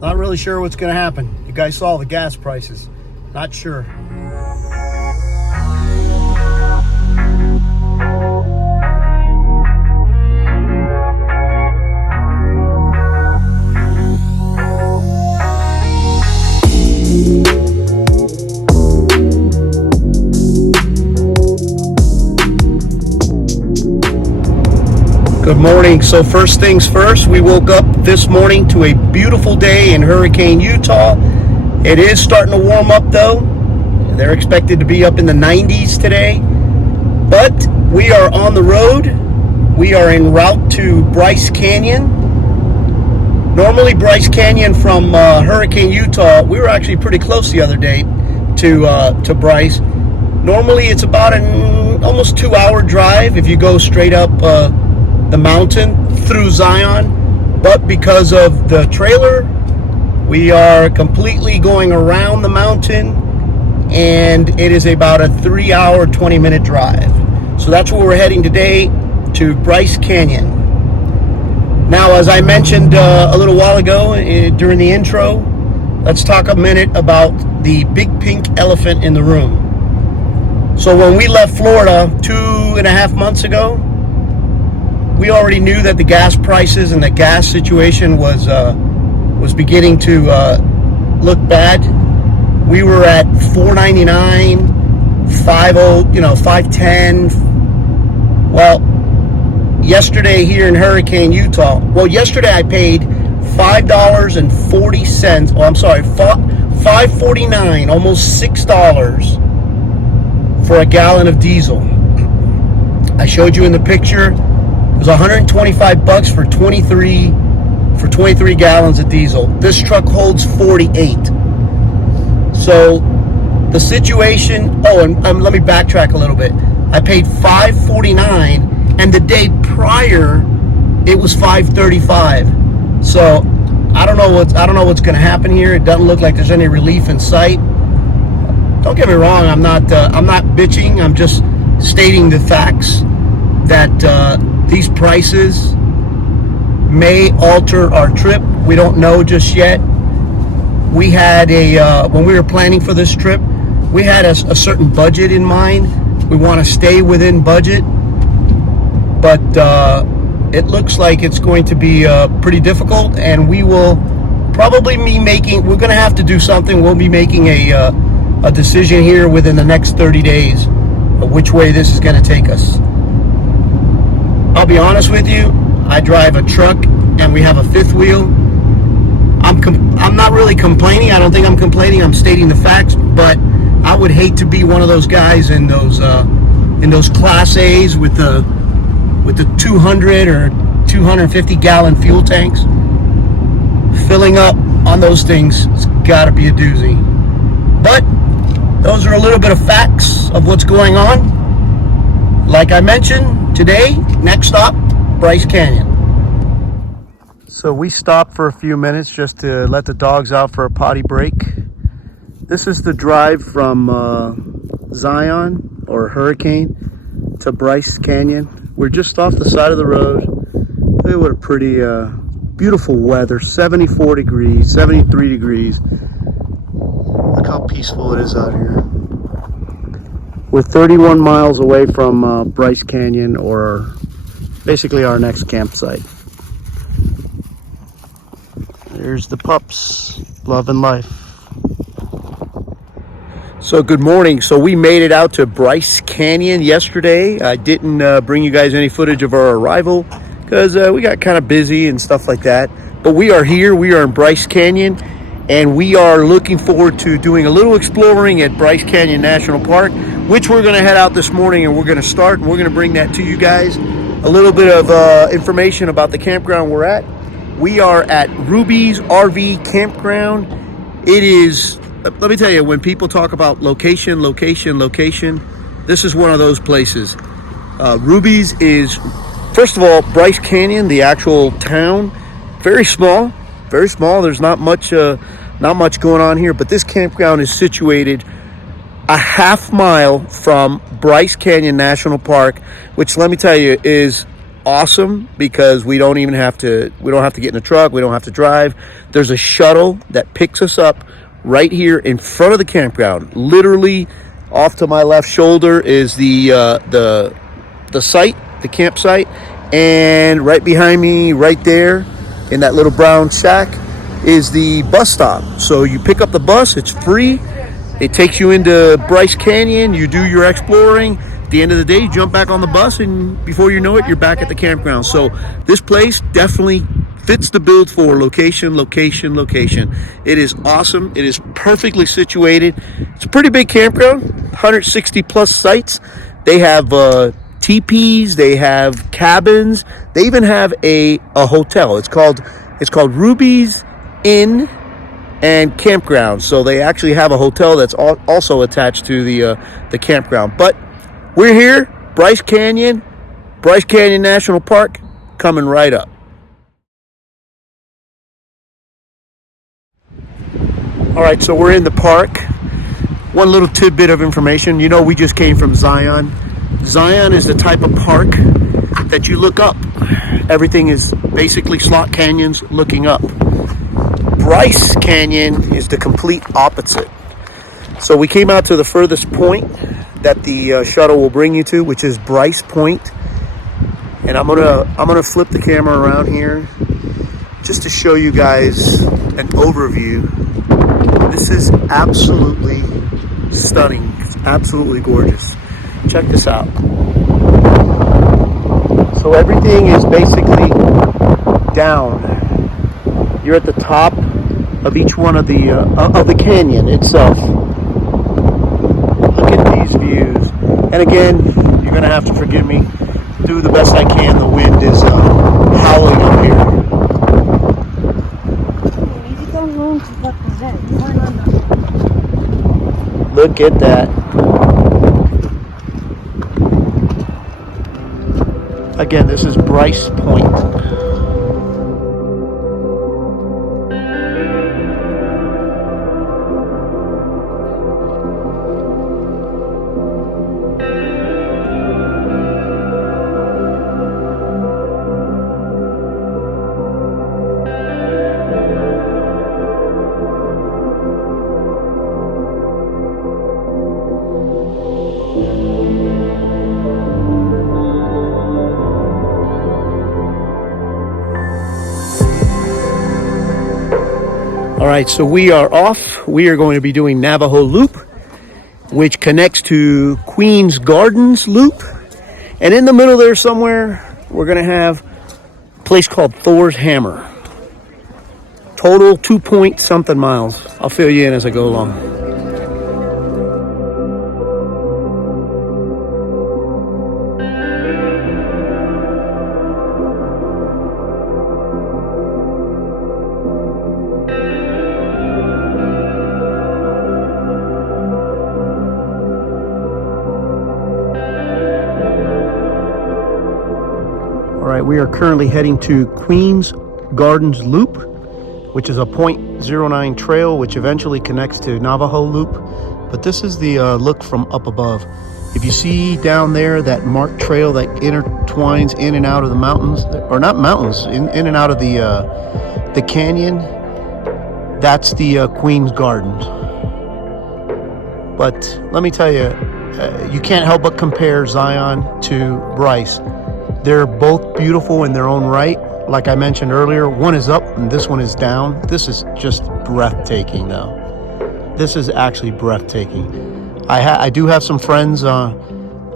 Not really sure what's going to happen. You guys saw the gas prices. Not sure. Good morning. So first things first, we woke up this morning to a beautiful day in Hurricane, Utah. It is starting to warm up though. They're expected to be up in the 90s today. But we are on the road. We are en route to Bryce Canyon. Normally Bryce Canyon from Hurricane, Utah, we were actually pretty close the other day to Bryce. Normally it's about an almost 2-hour drive if you go straight up the mountain through Zion, but because of the trailer, we are completely going around the mountain, and it is about a 3-hour, 20-minute drive. So that's where we're heading today, to Bryce Canyon. Now, as I mentioned a little while ago during the intro, let's talk a minute about the big pink elephant in the room. So when we left Florida 2.5 months ago, we already knew that the gas prices and the gas situation was beginning to look bad. We were at $4.99, $5.10. Well, yesterday here in Hurricane, Utah. Well, yesterday I paid $5.40. Oh, I'm sorry, $5.49, almost $6 for a gallon of diesel. I showed you in the picture. It was $125 for 23 gallons of diesel. This truck holds 48. So the situation, and let me backtrack a little bit. I paid $5.49, and the day prior it was $5.35. So I don't know what's going to happen here. It doesn't look like there's any relief in sight. Don't get me wrong, I'm not bitching. I'm just stating the facts that these prices may alter our trip. We don't know just yet. We had when we were planning for this trip, we had a certain budget in mind. We want to stay within budget, but it looks like it's going to be pretty difficult, and we will probably we're going to have to do something. We'll be making a decision here within the next 30 days of which way this is going to take us. I'll be honest with you, I drive a truck and we have a fifth wheel. I'm not really complaining. I don't think I'm complaining. I'm stating the facts, but I would hate to be one of those guys in those Class A's with the 200 or 250 gallon fuel tanks. Filling up on those things, it's got to be a doozy. But those are a little bit of facts of what's going on. Like I mentioned, today, next stop, Bryce Canyon. So we stopped for a few minutes just to let the dogs out for a potty break. This is the drive from Zion, or Hurricane, to Bryce Canyon. We're just off the side of the road. Look at what a pretty, beautiful weather, 74 degrees, 73 degrees. Look how peaceful it is out here. We're 31 miles away from Bryce Canyon, or basically our next campsite. There's the pups, loving life. So good morning. So we made it out to Bryce Canyon yesterday. I didn't bring you guys any footage of our arrival because we got kind of busy and stuff like that. But we are here. We are in Bryce Canyon, and we are looking forward to doing a little exploring at Bryce Canyon National Park, which we're going to head out this morning, and we're going to start, and we're going to bring that to you guys. A little bit of information about the campground we're at. We are at Ruby's RV Campground. It is, let me tell you, when people talk about location, this is one of those places. Ruby's is, first of all, Bryce Canyon, the actual town, very small. There's not much going on here, but this campground is situated a half mile from Bryce Canyon National Park, which, let me tell you, is awesome because we don't have to get in a truck, we don't have to drive. There's a shuttle that picks us up right here in front of the campground. Literally off to my left shoulder is the site, the campsite, and right behind me, right there in that little brown shack, is the bus stop. So you pick up the bus, it's free. It takes you into Bryce Canyon, you do your exploring. At the end of the day, you jump back on the bus, and before you know it, you're back at the campground. So this place definitely fits the build for location, location, location. It is awesome. It is perfectly situated. It's a pretty big campground, 160 plus sites. They have teepees, they have cabins, they even have a hotel. It's called Ruby's Inn and Campground. So they actually have a hotel that's also attached to the campground. But we're here, Bryce Canyon National Park, coming right up. All right, so we're in the park. One little tidbit of information. You know, we just came from Zion. Zion is the type of park that you look up. Everything is basically slot canyons looking up. Bryce Canyon is the complete opposite. So we came out to the furthest point that the shuttle will bring you to, which is Bryce Point. And I'm gonna flip the camera around here just to show you guys an overview. This is absolutely stunning. It's absolutely gorgeous. Check this out. So everything is basically down. You're at the top of each one of the canyon itself. Look at these views. And again, you're gonna have to forgive me. Do the best I can. The wind is howling up here. Look at that. Again, this is Bryce Point. All right, so we are off. We are going to be doing Navajo Loop, which connects to Queen's Gardens Loop. And in the middle there somewhere, we're going to have a place called Thor's Hammer. Total 2 point something miles. I'll fill you in as I go along. All right, we are currently heading to Queen's Gardens Loop, which is a .09 trail, which eventually connects to Navajo Loop. But this is the look from up above. If you see down there that marked trail that intertwines in and out of the mountains, or not mountains, in and out of the canyon, that's the Queen's Gardens. But let me tell you, you can't help but compare Zion to Bryce. They're both beautiful in their own right. Like I mentioned earlier, one is up and this one is down. This is just breathtaking though. This is actually breathtaking. I do have some friends on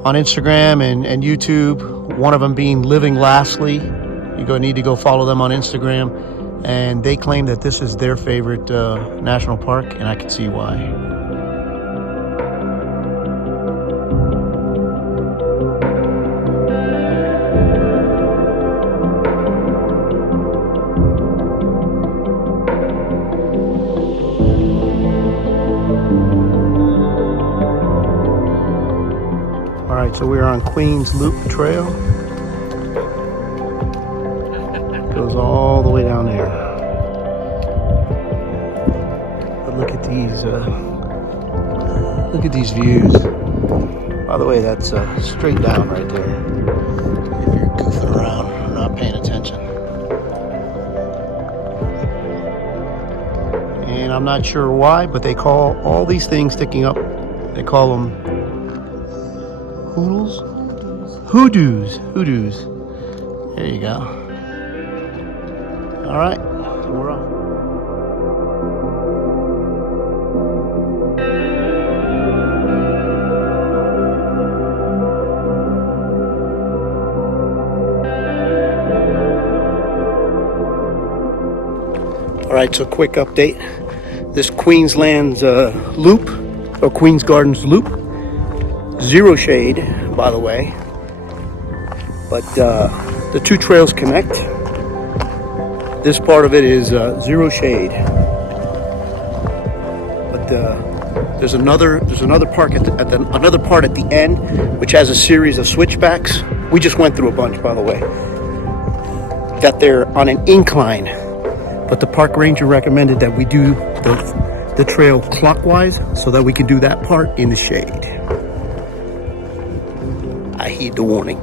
Instagram and YouTube, one of them being Living Lastly. You need to go follow them on Instagram. And they claim that this is their favorite national park, and I can see why. All right, so we're on Queen's Loop Trail. Goes all the way down there. But look at these views. By the way, that's straight down right there. If you're goofing around. I'm not sure why, but they call all these things sticking up, they call them hoodles? Hoodoos. Hoodoos. There you go. All right, we're off. All right, so quick update. This Queensland's loop, or Queen's Gardens loop, zero shade, by the way. But the two trails connect. This part of it is zero shade. But there's another park another part at the end, which has a series of switchbacks. We just went through a bunch, by the way. That they're on an incline. But the park ranger recommended that we do the trail clockwise so that we can do that part in the shade. I heed the warning.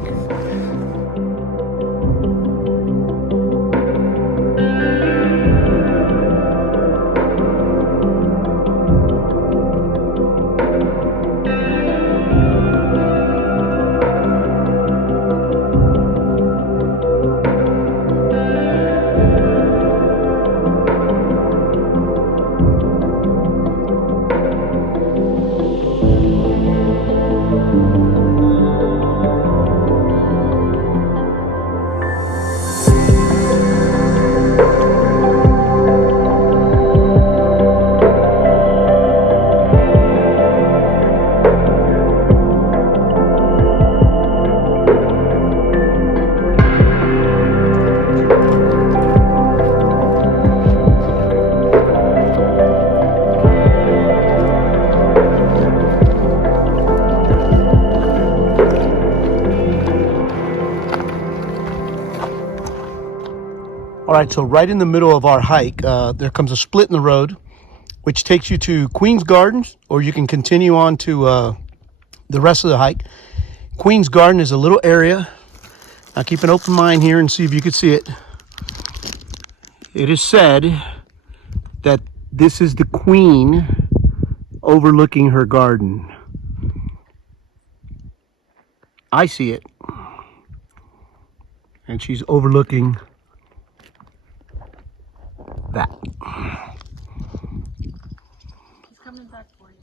All right, so right in the middle of our hike, there comes a split in the road, which takes you to Queen's Gardens, or you can continue on to the rest of the hike. Queen's Garden is a little area. Now keep an open mind here and see if you can see it. It is said that this is the queen overlooking her garden. I see it. And she's overlooking that. He's coming back for you.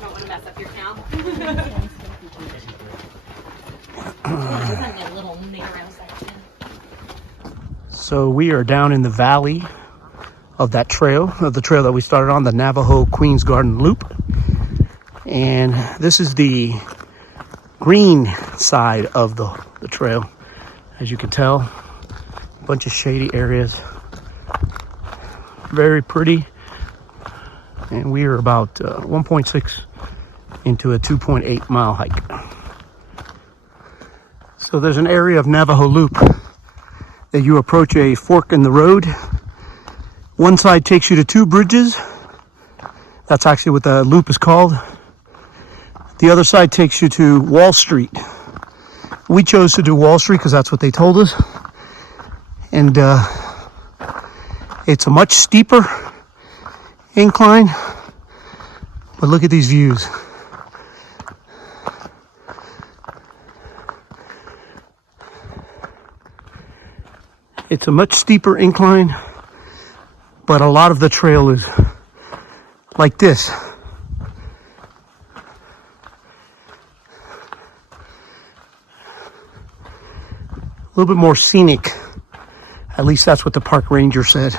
Don't want to mess up your count. So we are down in the valley of that trail, of the trail that we started on, the Navajo Queen's Garden Loop. And this is the green side of the trail. As you can tell, a bunch of shady areas. Very pretty. And we are about 1.6 into a 2.8 mile hike. So there's an area of Navajo Loop that you approach a fork in the road. One side takes you to two bridges. That's actually what the loop is called. The other side takes you to Wall Street. We chose to do Wall Street because that's what they told us. And it's a much steeper incline. But look at these views. It's a much steeper incline, but a lot of the trail is like this. A little bit more scenic. At least that's what the park ranger said.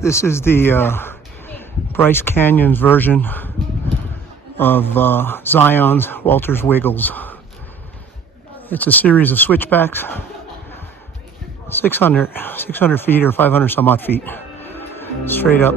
This is the Bryce Canyon's version of Zion's Walter's Wiggles. It's a series of switchbacks, 600 feet or 500 some odd feet, straight up.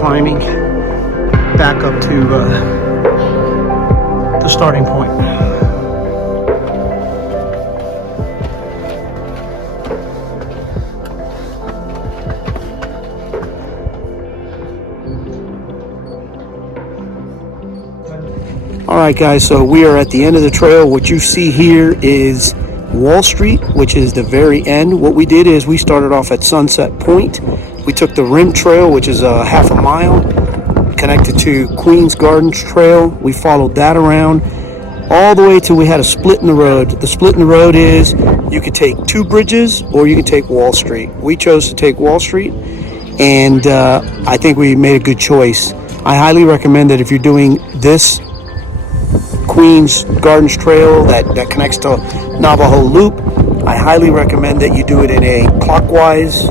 climbing back up to the starting point. All right, guys, so we are at the end of the trail. What you see here is Wall Street, which is the very end. What we did is we started off at Sunset Point. We took the rim trail, which is a half a mile, connected to Queens Gardens Trail. We followed that around all the way till we had a split in the road. The split in the road is you could take two bridges or you could take Wall Street. We chose to take Wall Street, and I think we made a good choice. I highly recommend that if you're doing this Queens Gardens Trail that connects to Navajo Loop, I highly recommend that you do it in a clockwise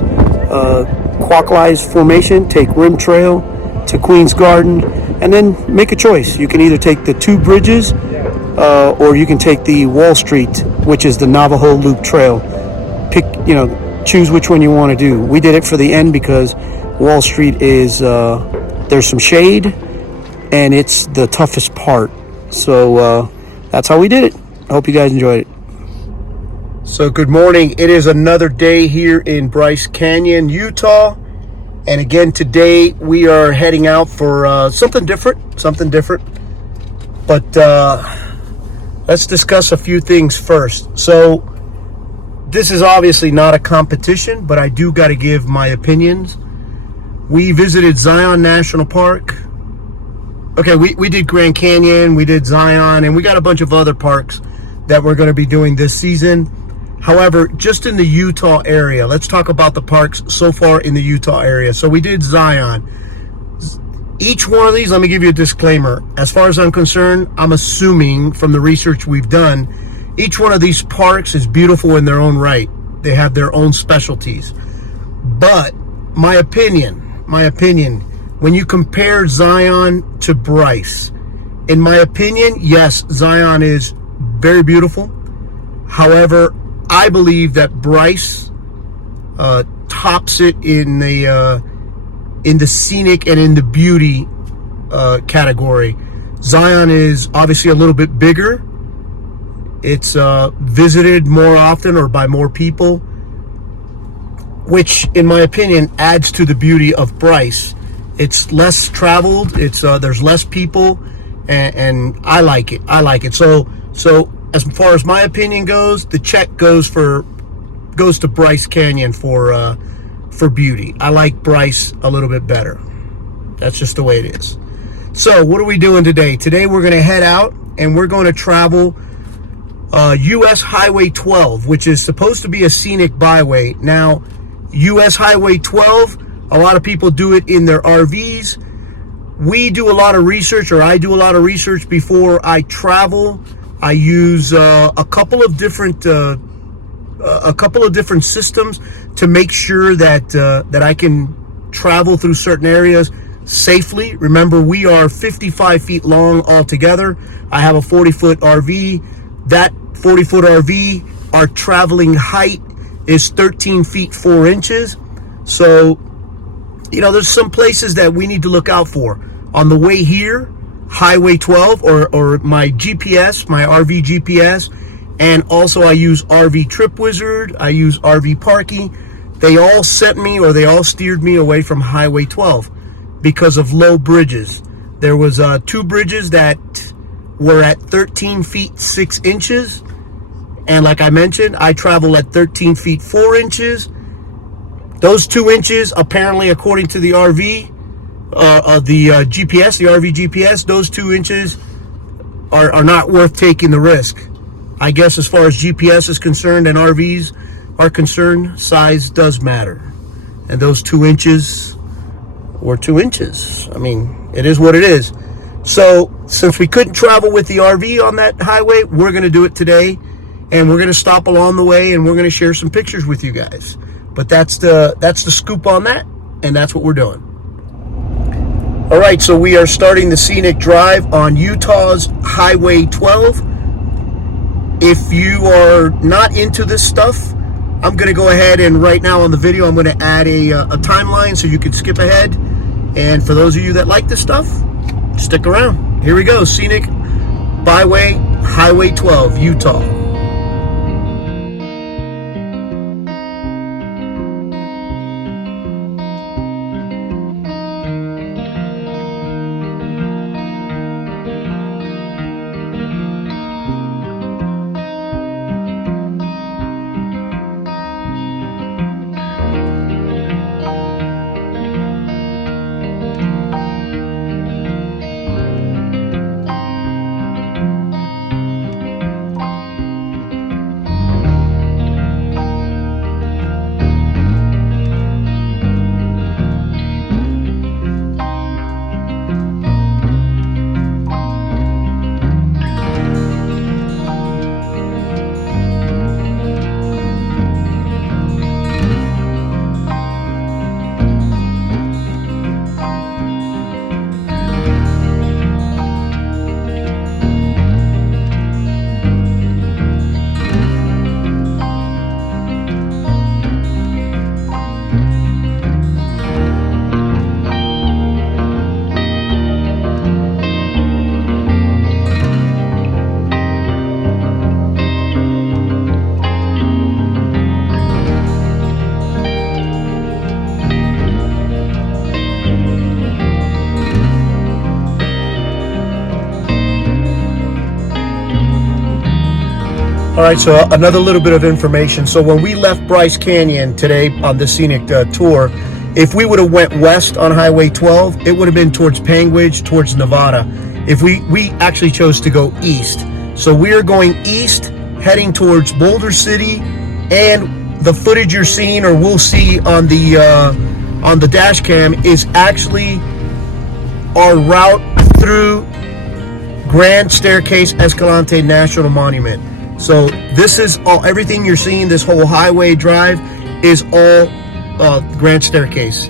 formation. Take rim trail to Queens Garden, and then make a choice. You can either take the two bridges, or you can take the Wall Street, which is the Navajo Loop Trail. Pick, choose which one you want to do. We did it for the end because Wall Street is there's some shade, and it's the toughest part. So that's how we did it. I hope you guys enjoyed it. So good morning. It is another day here in Bryce Canyon, Utah. And again, today we are heading out for something different. But let's discuss a few things first. So this is obviously not a competition, but I do got to give my opinions. We visited Zion National Park. Okay, we did Grand Canyon, we did Zion, and we got a bunch of other parks that we're going to be doing this season. However, just in the Utah area, let's talk about the parks so far in the Utah area. So we did Zion. Each one of these, let me give you a disclaimer. As far as I'm concerned, I'm assuming from the research we've done, each one of these parks is beautiful in their own right. They have their own specialties. But my opinion, when you compare Zion to Bryce, in my opinion, yes, Zion is very beautiful. However, I believe that Bryce tops it in the scenic and in the beauty category. Zion is obviously a little bit bigger. It's visited more often or by more people, which, in my opinion, adds to the beauty of Bryce. It's less traveled. It's there's less people, and I like it. So as far as my opinion goes, the check goes to Bryce Canyon for beauty. I like Bryce a little bit better. That's just the way it is. So what are we doing today? Today we're going to head out and we're going to travel U.S. Highway 12, which is supposed to be a scenic byway. Now, U.S. Highway 12, a lot of people do it in their RVs. We do a lot of research, or I do a lot of research before I travel. I use a couple of different systems to make sure that I can travel through certain areas safely. Remember, we are 55 feet long altogether. I have a 40-foot RV. That 40-foot RV, our traveling height is 13 feet 4 inches. So, there's some places that we need to look out for. On the way here, Highway 12 or my GPS, my RV GPS, and also I use RV Trip Wizard, I use RV Parking. They all steered me away from Highway 12 because of low bridges. There was two bridges that were at 13 feet 6 inches, and like I mentioned, I travel at 13 feet 4 inches. Those 2 inches, apparently, according to the RV, the GPS, the RV GPS, those 2 inches are not worth taking the risk. I guess as far as GPS is concerned and RVs are concerned, size does matter. And those 2 inches were 2 inches. I mean, it is what it is. So since we couldn't travel with the RV on that highway, we're going to do it today. And we're going to stop along the way and we're going to share some pictures with you guys. But that's the scoop on that. And that's what we're doing. All right, so we are starting the scenic drive on Utah's Highway 12. If you are not into this stuff, I'm going to go ahead and right now on the video, I'm going to add a timeline so you can skip ahead And for those of you that like this stuff, stick around. Here we go. Scenic Byway, Highway 12, Utah. All right, so another little bit of information. So when we left Bryce Canyon today on the scenic tour, if we would have went west on Highway 12, it would have been towards Panguitch, towards Nevada. If we actually chose to go east. So we are going east, heading towards Boulder City, and the footage you're seeing or will see on the dash cam is actually our route through Grand Staircase Escalante National Monument. So this is all, everything you're seeing, this whole highway drive is all Grand Staircase.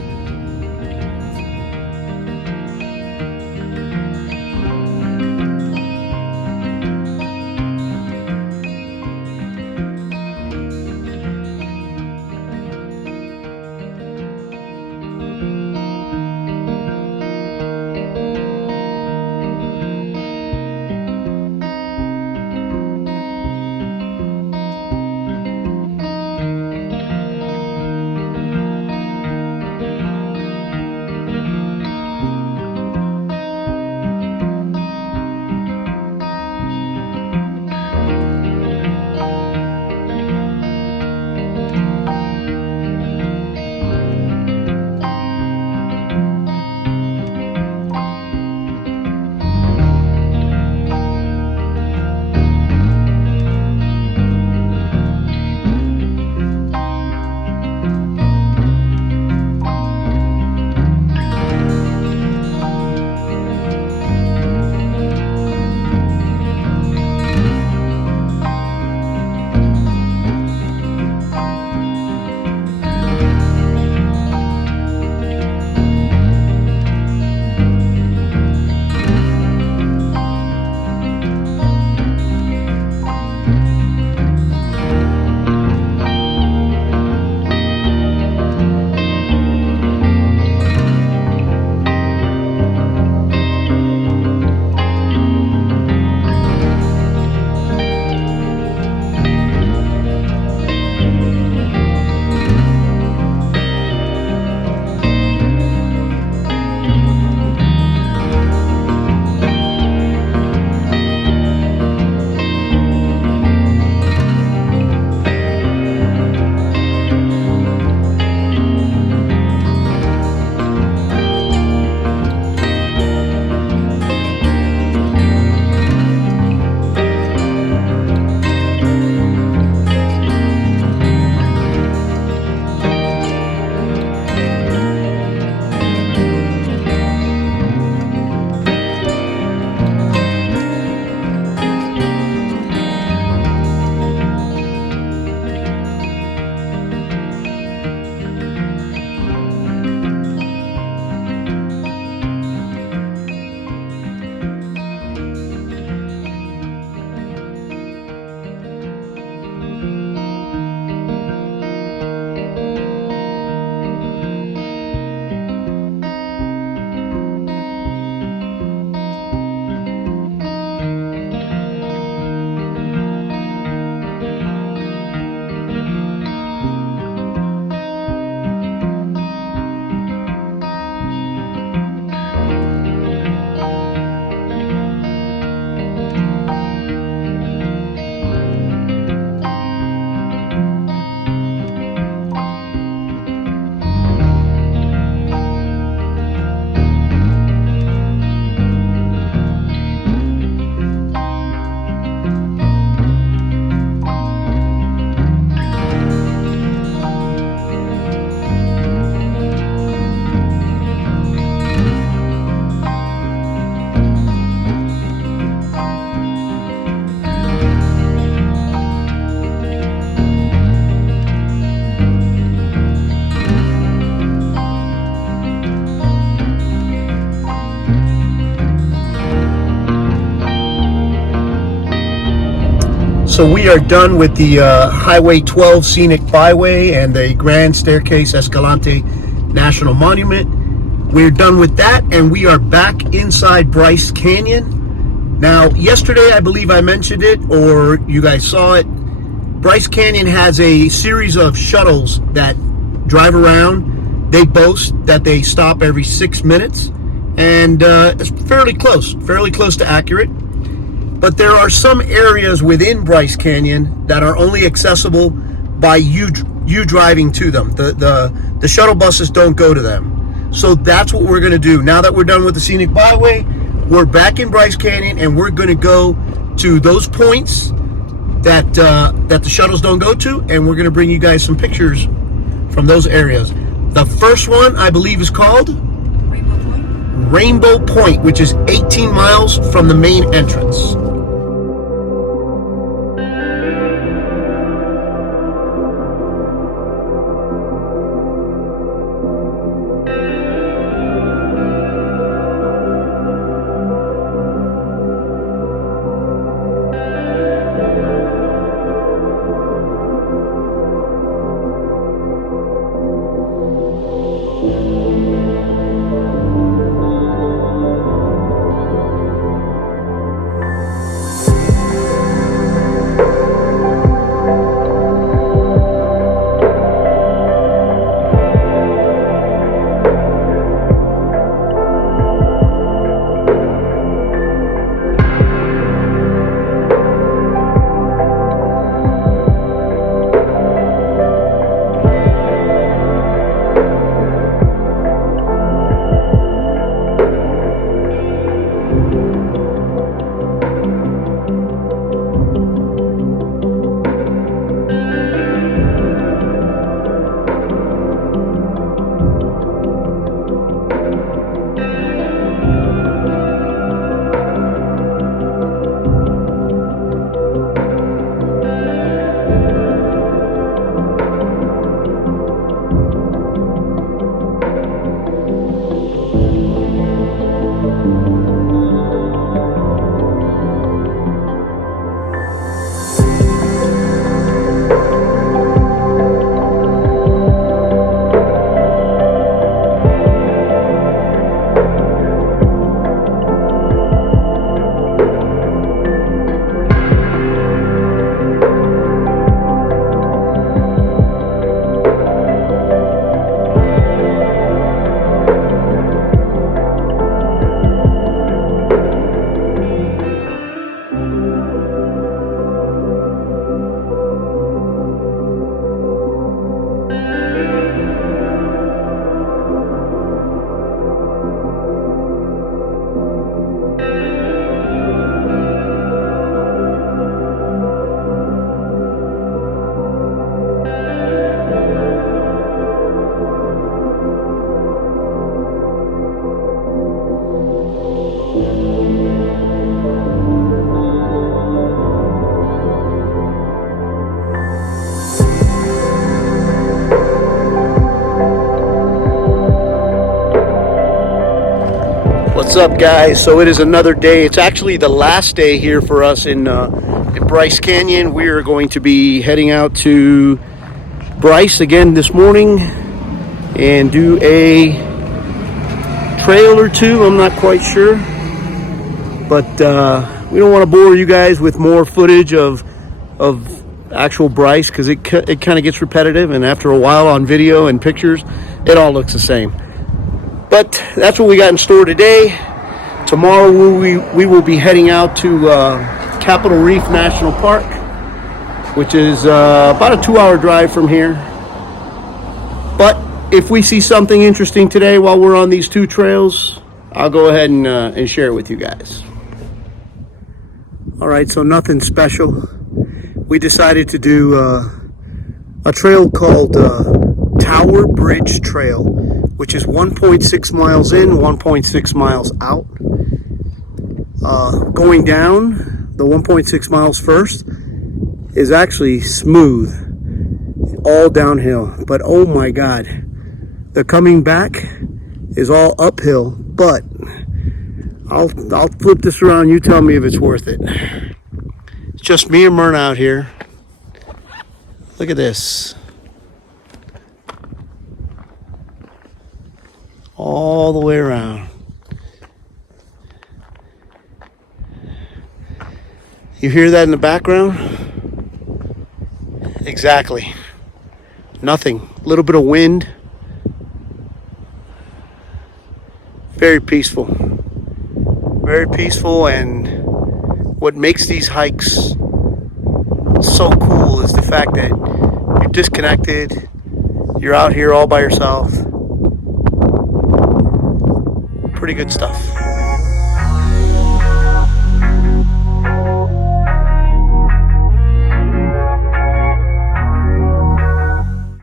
so we are done with the Highway 12 Scenic Byway and the Grand Staircase Escalante National Monument. We're done with that, and we are back inside Bryce Canyon. Now, yesterday, I believe I mentioned it, or you guys saw it. Bryce Canyon has a series of shuttles that drive around. They boast that they stop every 6 minutes, and it's fairly close to accurate. But there are some areas within Bryce Canyon that are only accessible by you driving to them. The shuttle buses don't go to them. So that's what we're going to do. Now that we're done with the Scenic Byway, we're back in Bryce Canyon, and we're going to go to those points that the shuttles don't go to, and we're going to bring you guys some pictures from those areas. The first one, I believe, is called Rainbow Point, which is 18 miles from the main entrance. What's up, guys? So it is another day. It's actually the last day here for us in Bryce Canyon. We are going to be heading out to Bryce again this morning and do a trail or two. I'm not quite sure, but we don't want to bore you guys with more footage of actual Bryce, because it kind of gets repetitive, and after a while on video and pictures, it all looks the same. But that's what we got in store today. Tomorrow we will be heading out to Capitol Reef National Park, which is about a 2-hour drive from here. But if we see something interesting today while we're on these two trails, I'll go ahead and share it with you guys. All right, so nothing special. We decided to do a trail called Tower Bridge Trail, which is 1.6 miles in, 1.6 miles out. Going down the 1.6 miles first is actually smooth, all downhill. But oh my God, the coming back is all uphill. But I'll flip this around. You tell me if it's worth it. It's just me and Myrna out here. Look at this. All the way around. You hear that in the background? Exactly. Nothing. A little bit of wind. Very peaceful. Very peaceful, and what makes these hikes so cool is the fact that you're disconnected. You're out here all by yourself. Pretty good stuff.